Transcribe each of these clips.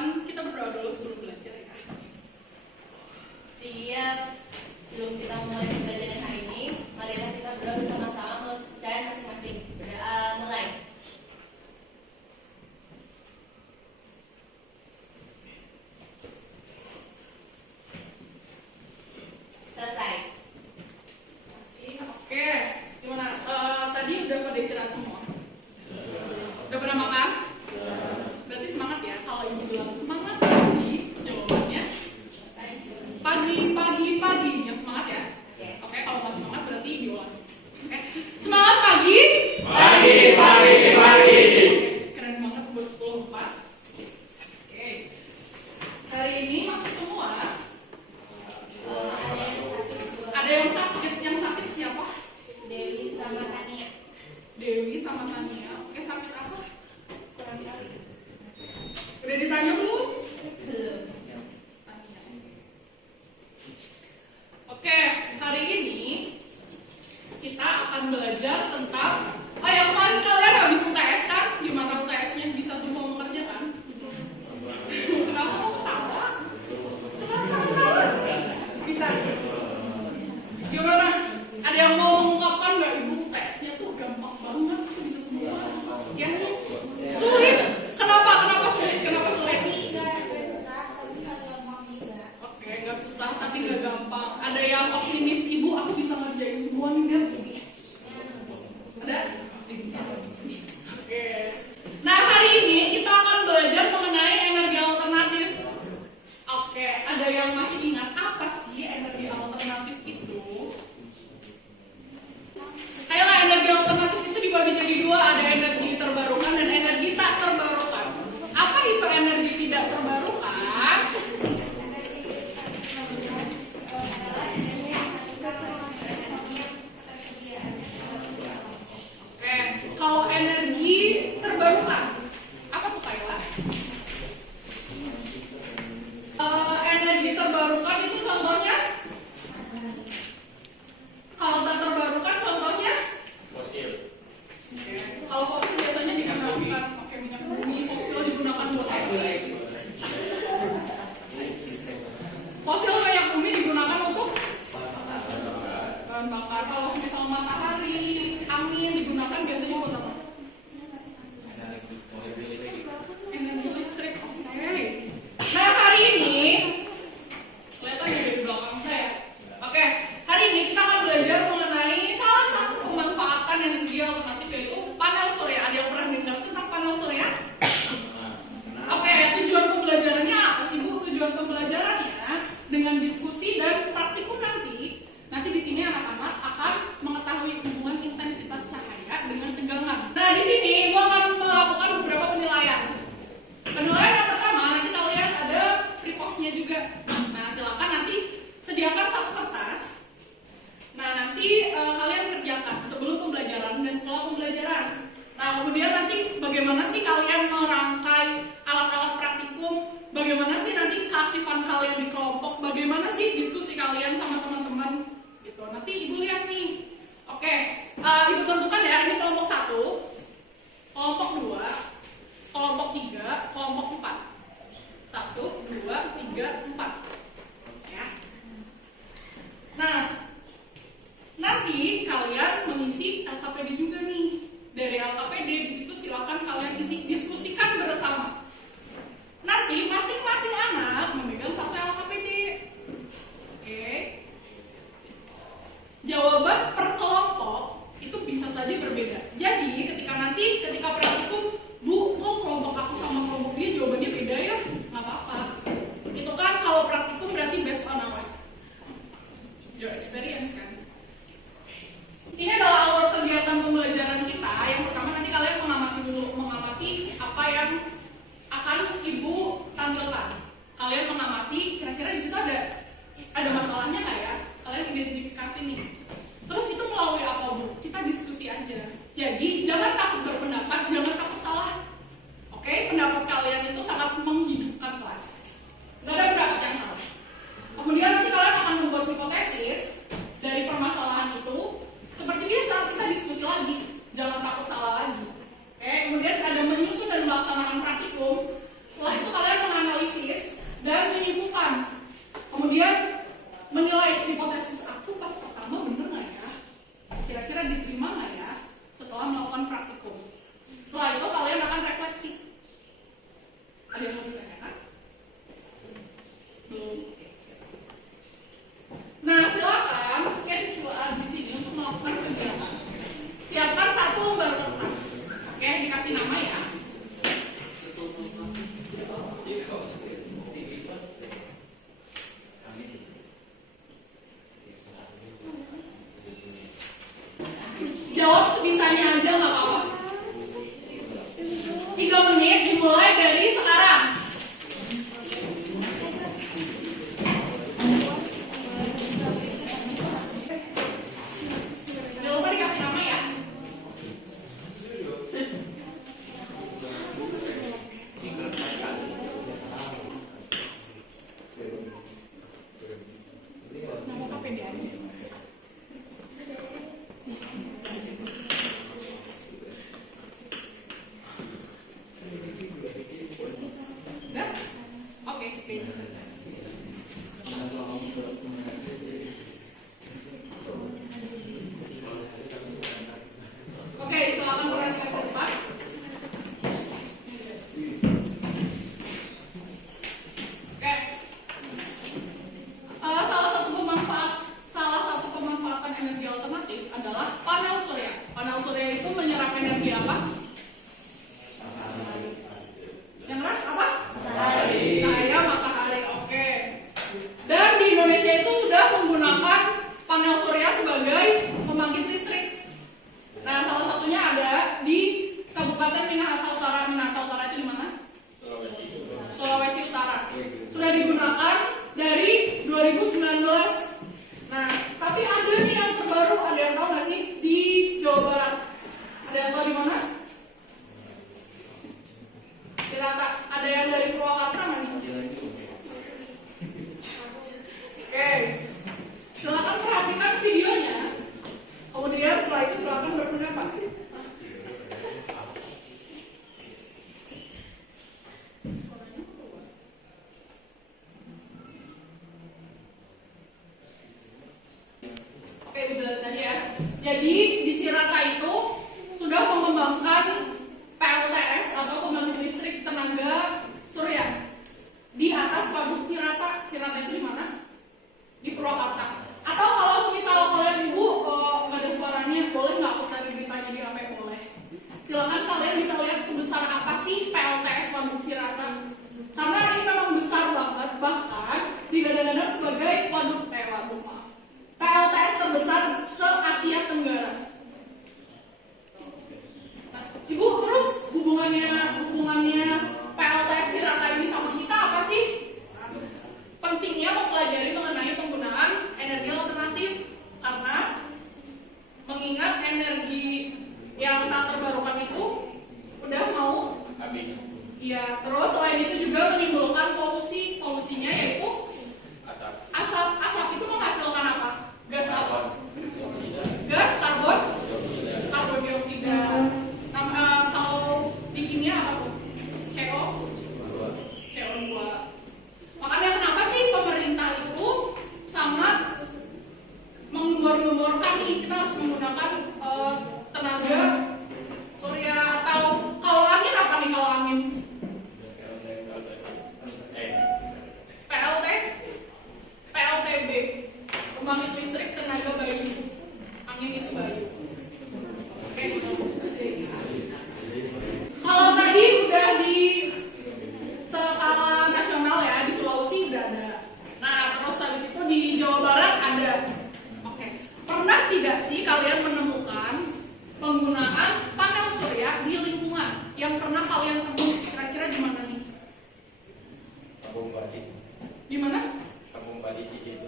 silakan kita berdoa dulu sebelum belajar ya. Siap. Sebelum kita mulai pembelajaran hari ini, marilah kita berdoa bersama-sama menurut kepercayaan masing-masing. Berdoa mulai. Selesai. Oke, gimana? Tadi udah pada istirahat semua? Udah pada makan? Berarti semangat ya. Kalau ibu bilang semangat pagi, jawabannya pagi. Yang semangat ya? Oke, kalau nggak semangat berarti diulang. Oke, semangat pagi. Pagi. Keren banget buat 10-4. Oke, hari ini masuk semua. Ada yang sakit. Yang sakit siapa? Dewi sama Tania. Oke, sakit apa? Kurang kali. Udah ditanya belum? Belum. Tania. Oke, hari ini kita akan belajar tentang yang kemarin kalian habis UTS kan? Gimana UTS-nya? Bisa semua mengerjakan? Kenapa kok ketawa? Bisa. Gimana? Ada yang mau mengungkapkan nggak ibu UTS-nya tuh gampang banget, bisa semua. Ya, sulit. Kenapa sulit? Oke, nggak susah tapi nggak gampang. Ada yang optimis, ibu aku bisa ngerjain semua nih kan? Ada? Oke. Nah, hari ini kita akan belajar mengenai energi alternatif. Oke, ada yang masih ingat apa sih energi alternatif itu? Ayolah, energi alternatif itu dibagi jadi dua, ada energi terbarukan dan energi tak terbarukan. Apa itu energi tidak terbarukan? Oke, kalau energi terbarukan, apa tuh Kayla? Energi terbarukan itu contohnya? Kalau tak terbarukan contohnya? Fosil. Kalau fosil biasanya digunakan, minyak bumi, fosil digunakan buat apa sih? Fosil minyak bumi digunakan untuk bahan bakar. Kalau misal matahari, angin digunakan biasanya buat apa? Energi listrik. Oke. Nah, hari ini kelihatan ya di belakang saya. Oke, hari ini kita akan belajar mengenai salah satu pemanfaatan energi alternatif yaitu panel surya. Ada yang pernah dengar tentang panel surya? Oke, tujuan pembelajarannya apa sih Bu? Tujuan pembelajarannya dengan diskusi dan praktikum nanti di sini anak-anak akan mengetahui hubungan intensitas cahaya dengan tegangan. Nah, di sini Ibu akan melakukan beberapa penilaian. Penilaian yang pertama, nanti kalian ada preposnya juga. Nah, silakan nanti sediakan satu kertas. Nah, nanti kalian kerjakan sebelum pembelajaran dan setelah pembelajaran. Nah, kemudian nanti bagaimana sih kalian merangkai alat-alat praktikum, bagaimana sih nanti keaktifan kalian di kelompok, bagaimana sih diskusi kalian sama teman-teman gitu. Nanti Ibu lihat nih. Oke, Ibu tentukan ya, ini kelompok 1, kelompok 2, kelompok 3, kelompok 4. 1, 2, 3, 4. Ya. Nah, nanti kalian mengisi LKPD juga nih. Dari LKPD di situ silakan kalian isi, diskusikan bersama. Nanti masing-masing anak memegang satu LKPD. Oke. Jawaban per kelompok itu bisa saja berbeda. Jadi ketika praktikum, Bu, kok kelompok aku sama kelompok dia jawabannya beda ya? Nggak apa-apa. Itu kan kalau praktikum berarti based on apa? Your experience kan? Ini adalah awal kegiatan pembelajaran kita. Yang pertama nanti kalian mengamati apa yang akan Ibu tampilkan. Kalian mengamati kira-kira di situ ada masalahnya nggak ya? Kalian identifikasi nih. Terus itu melalui apa Bu? Kita diskusi aja. Jadi jangan takut berpendapat, jangan takut salah. Oke, pendapat kalian itu sangat menghidupkan kelas. Nggak ada pendapat yang salah. Kemudian nanti kalian akan membuat hipotesis dari permasalahan itu. Seperti biasa kita diskusi lagi, jangan takut salah lagi. Oke, kemudian ada menyusun dan melaksanakan praktikum. Setelah itu kalian menganalisis Jadi di Cirata itu sudah mengembangkan PLTS atau pembangkit listrik tenaga surya di atas Waduk Cirata. Cirata itu di mana? Di Purwakarta. Atau kalau misal kalian ibu nggak ada suaranya, boleh nggak aku cari beritanya di HP? Boleh. Silakan kalian bisa lihat sebesar apa sih PLTS Waduk Cirata. Karena ini memang besar banget, bahkan digadang-gadang sebagai PLTS terbesar se-Asia Tenggara. Nah, ibu terus hubungannya PLTS Cirata ini sama kita apa sih? Pentingnya mempelajari mengenai penggunaan energi alternatif karena mengingat energi yang tak terbarukan itu udah mau habis. Iya, terus selain itu juga menimbulkan polusi. Polusinya yaitu asap. Asap itu menghasilkan apa? Gas apa? Gas karbon dioksida. Nah, kalau di kimia apa tuh? CO2. Makanya kenapa sih pemerintah itu sangat menggembor-gemborkan nih kita harus menggunakan tenaga surya atau kalau angin apa nih kalau angin? PLTB, pembangkit listrik tenaga bayu. Angin itu bayu. Oke. Kalau tadi udah di skala nasional ya, di Sulawesi udah ada. Nah, terus habis itu di Jawa Barat ada. Oke. Pernah tidak sih kalian menemukan penggunaan panel surya di lingkungan yang pernah kalian temui? Kira-kira di mana nih? Kampung Padi. Di mana? Kampung Padi Cicitu.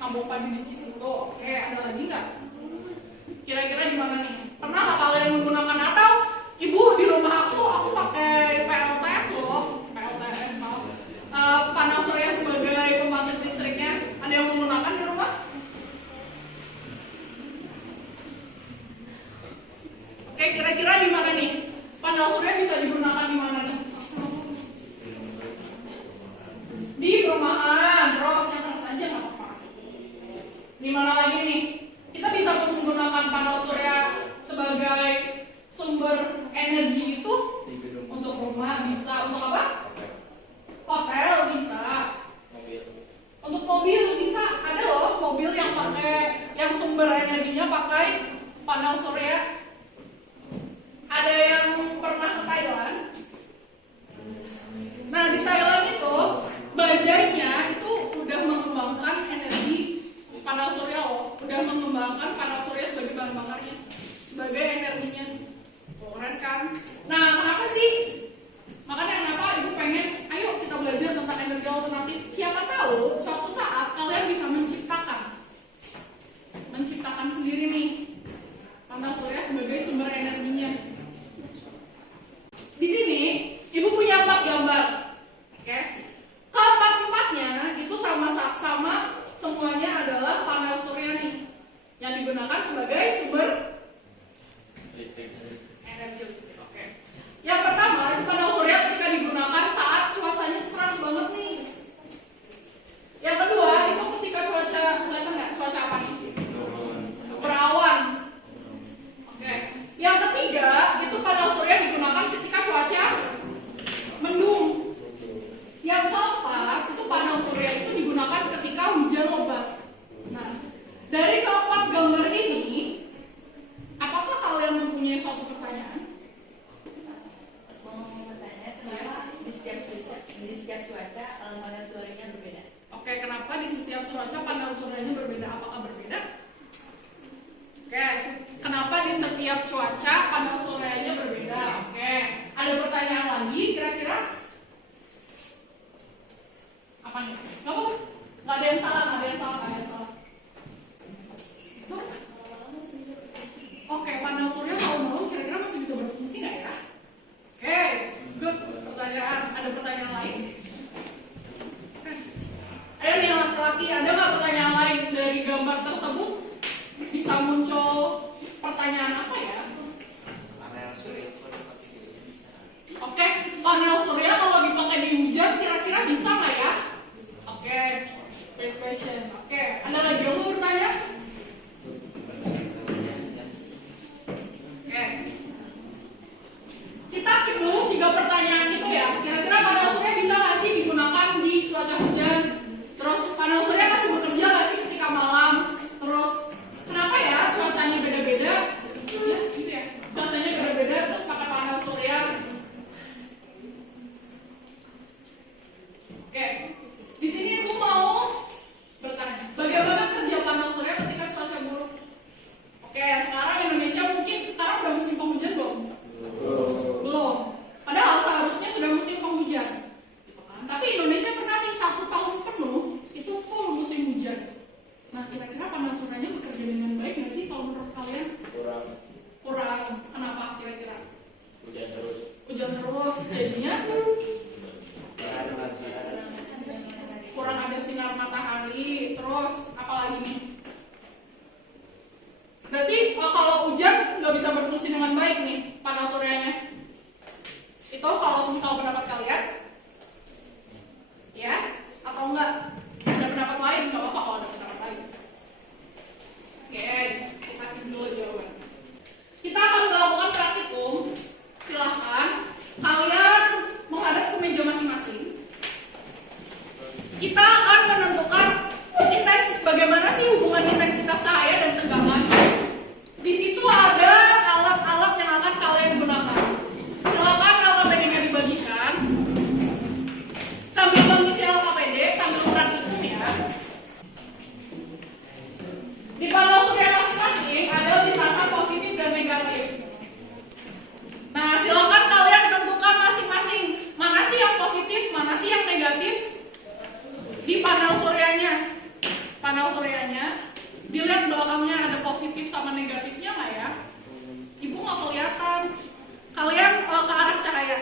Kampung Padi di Cisitu. Oke, ada lagi nggak? Kira-kira di mana nih? Pernah nggak kalian menggunakan atau ibu di rumah aku pakai PLTS loh, PLTS maaf. Panel surya sebagai pembangkit listriknya. Ada yang menggunakan di rumah? Oke, kira-kira di mana nih? Panel surya bisa digunakan di mana nih? Di perumahan, terus yang keras aja nggak apa-apa. Di mana lagi nih? Kita bisa menggunakan panel surya sebagai sumber energi itu untuk rumah bisa, untuk apa? Hotel bisa, untuk mobil bisa. Ada loh mobil yang pakai yang sumber energinya pakai panel surya. Ada yang pernah ke Thailand. Nah di Thailand itu bajainya itu udah mengembangkan energi panel surya loh, udah mengembangkan panel surya sebagai bahan bakarnya, sebagai energinya. Keren kan? Nah kenapa sih? Makanya kenapa ibu pengen, ayo kita belajar tentang energi alternatif. Siapa tahu suatu saat kalian bisa menciptakan sendiri nih panel surya sebagai sumber energinya. Di sini ibu punya 4 gambar, oke? Keempat-empatnya itu sama semuanya adalah panel surya nih yang digunakan sebagai sumber energi listrik. Oke. Yang pertama itu panel surya ketika digunakan saat cuacanya cerah banget nih. Yang kedua itu ketika cuaca, kelihatan nggak cuaca apa nih? Berawan. Oke. Yang ketiga itu panel surya digunakan ketika cuaca mendung. Yang keempat itu panel surya itu digunakan ketika hujan lebat. Nah, dari keempat gambar ini, apakah kalian mempunyai suatu pertanyaan? Mau bertanya kenapa di setiap cuaca panel suryanya berbeda? Oke, kenapa di setiap cuaca panel suryanya berbeda? Apakah berbeda? Oke, kenapa di setiap cuaca panel suryanya berbeda? Oke, ada pertanyaan lagi kira-kira? Apa nih? Nggak apa-apa. Nggak ada yang salah. Oke, panel surya malam-malam kira-kira masih bisa berfungsi nggak ya? Oke, good. Pertanyaan. Ada pertanyaan lain? Oke. Ayo nih laki-laki, ada nggak pertanyaan lain dari gambar tersebut? Bisa muncul pertanyaan apa ya? Oke, panel surya kalau dipakai di hujan kira-kira bisa nggak ya? Oke, great question. Oke, ada lagi yang mau bertanya? pertanyaan itu ya, kira-kira panel surya bisa nggak sih digunakan di cuaca hujan? Terus panel surya masih bekerja nggak sih ketika malam? Terus kenapa ya cuacanya beda-beda? Ya, gitu ya. Cuacanya beda-beda terus pakai panel surya. Oke, di sini aku mau bertanya, bagaimana kerja panel surya ketika cuaca buruk? Oke, sekarang Indonesia mungkin sekarang udah musim penghujan belum? Belum. Padahal seharusnya sudah musim penghujan. Gitu kan? Tapi Indonesia pernah nih 1 tahun penuh itu full musim hujan. Nah, kira-kira panel suryanya bekerja dengan baik nggak sih kalau menurut kalian? Kurang. Kenapa kira-kira? Hujan terus. Hujan terus, jadinya kurang ada sinar matahari. Terus apa lagi nih? Berarti kalau hujan nggak bisa berfungsi dengan baik nih panel suryanya. Itu kalau semisal pendapat kalian, ya atau enggak? Ada pendapat lain? Nggak apa-apa kalau ada pendapat lain. Oke, kita cek dulu jawaban. Kita akan melakukan praktikum. Silahkan kalian menghadap ke meja masing-masing. Kita akan menentukan bagaimana sih hubungan intensitas cahaya dan tegangan. Di situ ada alat-alat yang akan kalian gunakan. Silakan LKPD-nya dibagikan. Sambil mengisi LKPD, sambil praktikum ya. Di panel surya masing-masing ada lintasan positif dan negatif. Nah, silakan kalian tentukan masing-masing mana sih yang positif, mana sih yang negatif di panel suryanya. Panel suryanya dilihat belakangnya ada positif sama negatifnya nggak ya? Ibu nggak kelihatan. Kalian ke arah cahaya.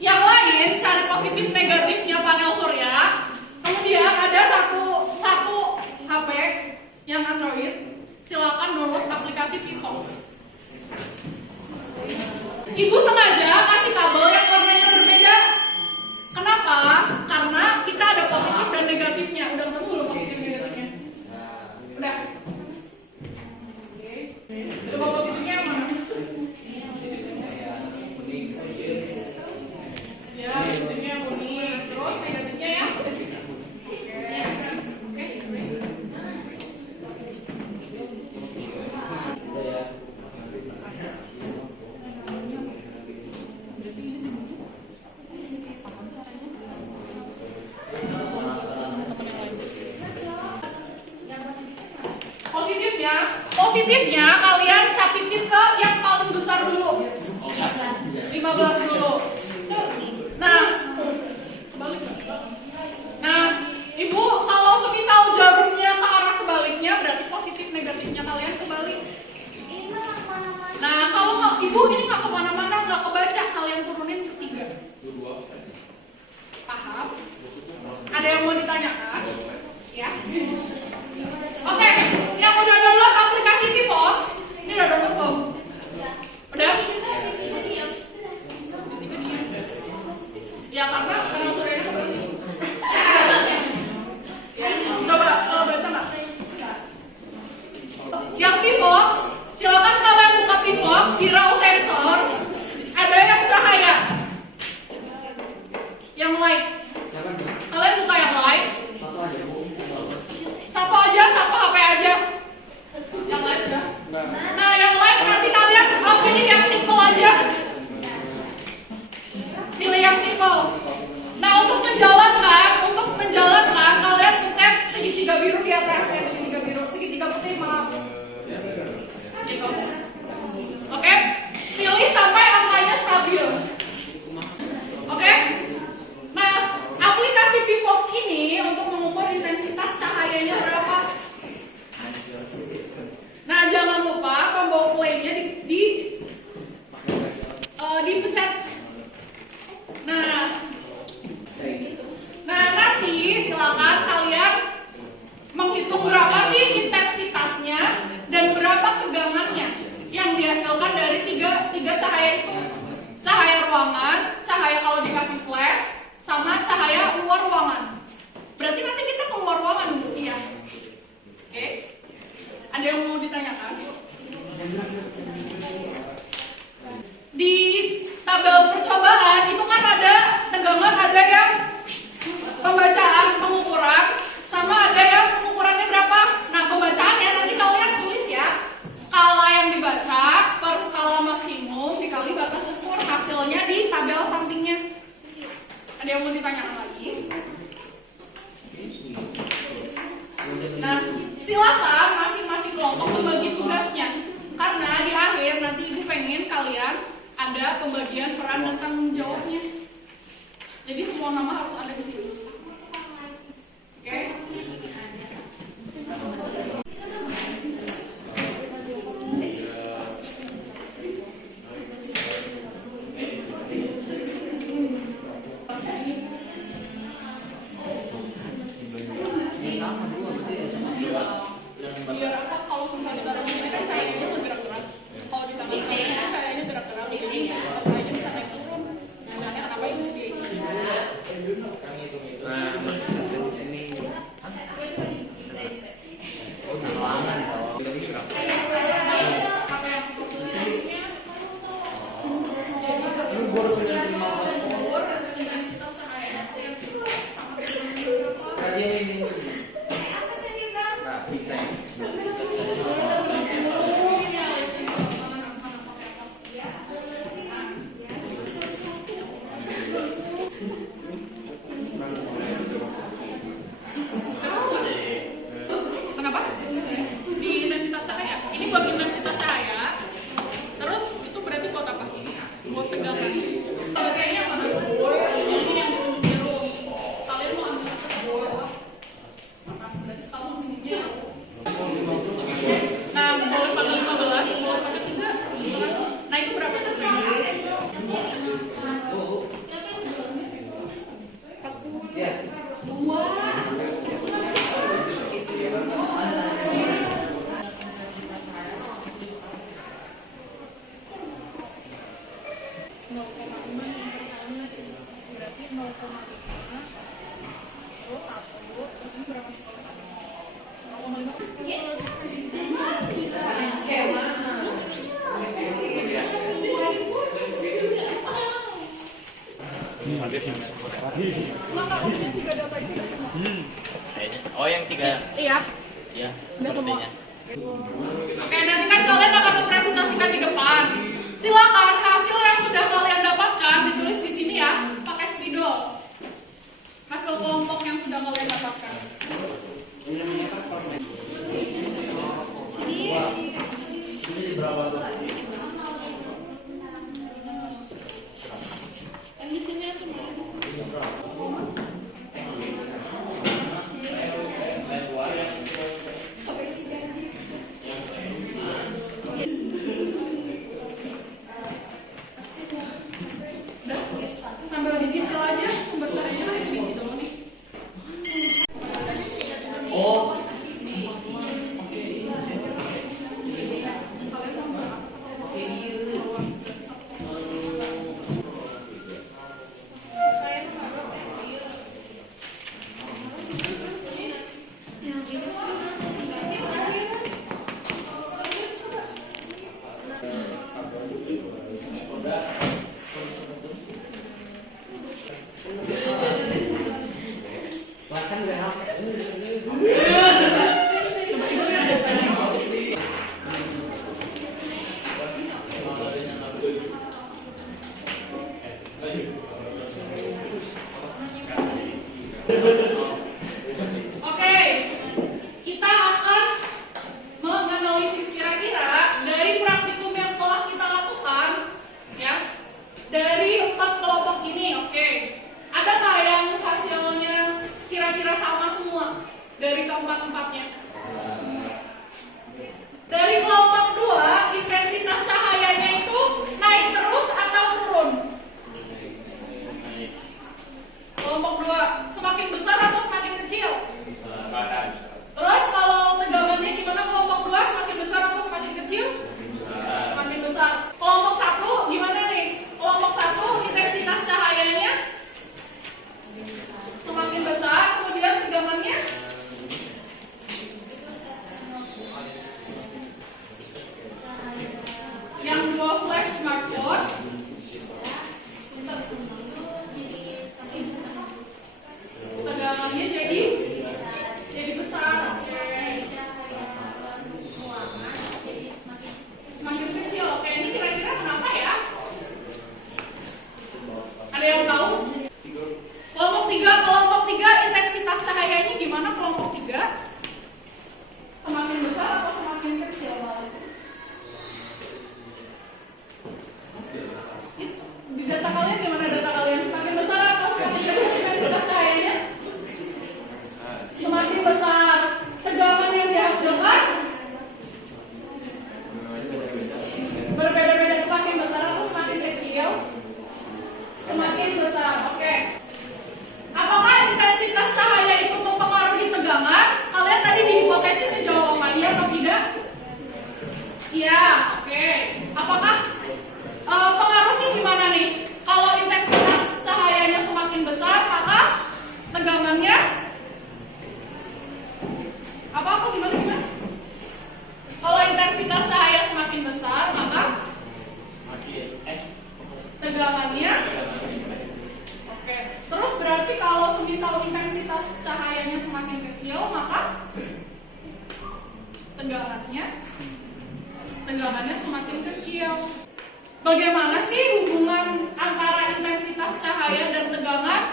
Yang lain cari positif negatifnya panel surya. Kemudian ada satu HP yang Android. Silakan download aplikasi Pivos. Ibu sengaja kasih kabel yang warnanya berbeda. Kenapa? Karena kita ada positif dan negatifnya. Udah ketemu belum positif negatifnya? Udah. Oke. Coba positifnya yang mana? Ya, positifnya yang kuning. Terus negatifnya ya? Positifnya kalian capitin ke yang paling besar dulu. 15 dulu. Nah, Ibu kalau semisal jarumnya ke arah sebaliknya berarti positif negatifnya kalian kebalik. Nah, kalau Ibu ini nggak kemana-mana, nggak kebaca, kalian turunin ke 3. Paham? Ada yang mau ditanyakan? Ya. Oke, yang udah download aplikasi Pivos, ini udah download belum? Udah? Ya karena suryanya kebalik. Ya, coba baca nggak? Yang Pivos, silakan kalian buka Pivos di raw sensor. Ada yang cahaya, yang light. Kalian buka yang light. Satu aja, satu HP aja. Yang light udah. Nah, yang light nanti kalian pilih yang simple aja. Pilih yang simple. Nah, untuk menjalankan kalian pencet segitiga biru di atas, segitiga putih maaf. Gitu. Oke? Pilih sampai angkanya stabil. Oke? Nah, aplikasi Pivos ini untuk mengukur intensitas cahayanya berapa. Nah, jangan lupa Di tabel percobaan itu kan ada tegangan, ada yang pembacaan, pengukuran, sama ada yang pengukurannya berapa. Nah, pembacaannya nanti kalian tulis ya, skala yang dibaca per skala maksimum dikali batas ukur, hasilnya di tabel sampingnya. Ada yang mau ditanyakan lagi? Nah, silakan masing-masing kelompok membagi tugasnya, karena di akhir nanti ibu pengen kalian ada pembagian peran dan tanggung jawabnya. Jadi semua nama harus ada di sini. Oke? Biar apa, kalau susah ditaruh di sini kan cahayanya bergerak-gerak. Kalau ditaruh di sini kan cahayanya bergerak-gerak. Jadi cahayanya bisa naik turun. Nah, kenapa itu sendiri? Kenapa? Di intensitas cahaya. Ini buat intensitas cahaya. Terus itu berarti buat apa? Buat tegangan. Bacanya yang mana? Ini yang biru. Kalian mau ambil apa? Makasih. Berarti sekarang sininya. Nah, boleh pakai 15, boleh pakai 3. Nah, itu berapa tuh? 3 data itu udah semua. Oh, yang 3. Iya. Iya. Udah semua. Sepertinya. Oke, nanti kan kalian akan mempresentasikan di depan. Silakan hasil yang sudah kalian dapatkan ditulis di sini ya, pakai spidol. Hasil kelompok yang sudah kalian dapatkan. Apakah pengaruhnya gimana nih? Kalau intensitas cahayanya semakin besar, maka tegangannya apa gimana? Kalau intensitas cahaya semakin besar, maka tegangannya. Oke. Terus berarti kalau semisal intensitas cahayanya semakin kecil, maka tegangannya semakin kecil. Bagaimana sih hubungan antara intensitas cahaya dan tegangan?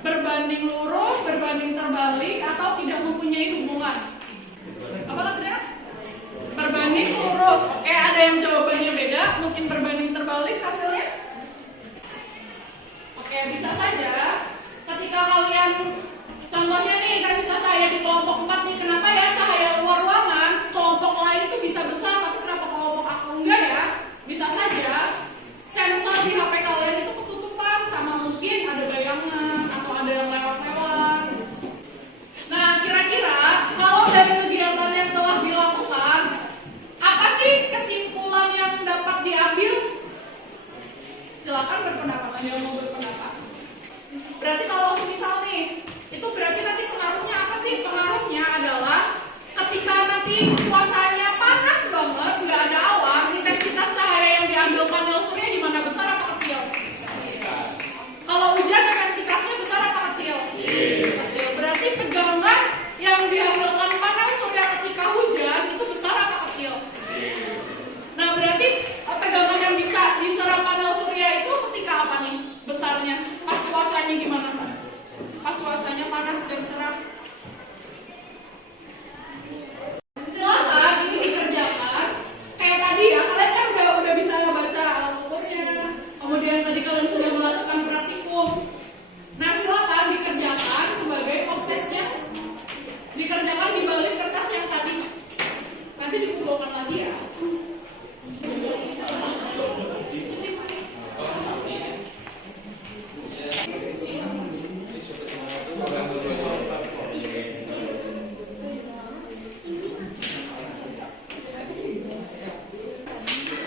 Berbanding lurus, berbanding terbalik, atau tidak mempunyai hubungan? Apa katanya? Berbanding lurus. Oke, ada yang jawabannya beda, mungkin berbanding terbalik hasilnya? Oke, bisa saja ketika kalian, contohnya nih intensitas cahaya di kelompok 4 nih, kenapa ya cahaya luar ruangan kelompok lain itu bisa besar, tapi kenapa kelompok aku enggak ya? Bisa saja sensor di HP kalian itu ketutupan, sama mungkin ada bayangan atau ada yang lewat-lewat. Nah, kira-kira kalau dari kegiatan yang telah dilakukan, apa sih kesimpulan yang dapat diambil? Silakan berpendapat, ada yang mau berpendapat. Berarti kalau semisal nih, itu berarti nanti pengaruhnya apa sih? Pengaruhnya adalah ketika nanti cuacanya panas banget, nggak ada awan, intensitas cahaya yang diambil panel surya gimana, besar apa kecil? Kalau hujan intensitasnya besar apa kecil? Kecil. Berarti tegangan yang dihasilkan panel surya ketika hujan itu besar apa kecil? Nah, berarti tegangan yang bisa diserap panel surya itu ketika apa nih besarnya? Pas cuacanya gimana, Pak? Pas cuacanya panas dan cerah. Silakan ini dikerjakan. Kayak tadi ya, kalian kan udah bisa baca alat ukurnya. Kemudian tadi kalian sudah melakukan praktikum. Nah, silakan dikerjakan sebagai post-testnya. Dikerjakan di balik kertas yang tadi. Nanti dikumpulkan lagi ya.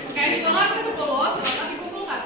Oke, hitungan ke 10, silakan dikumpulkan.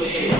对。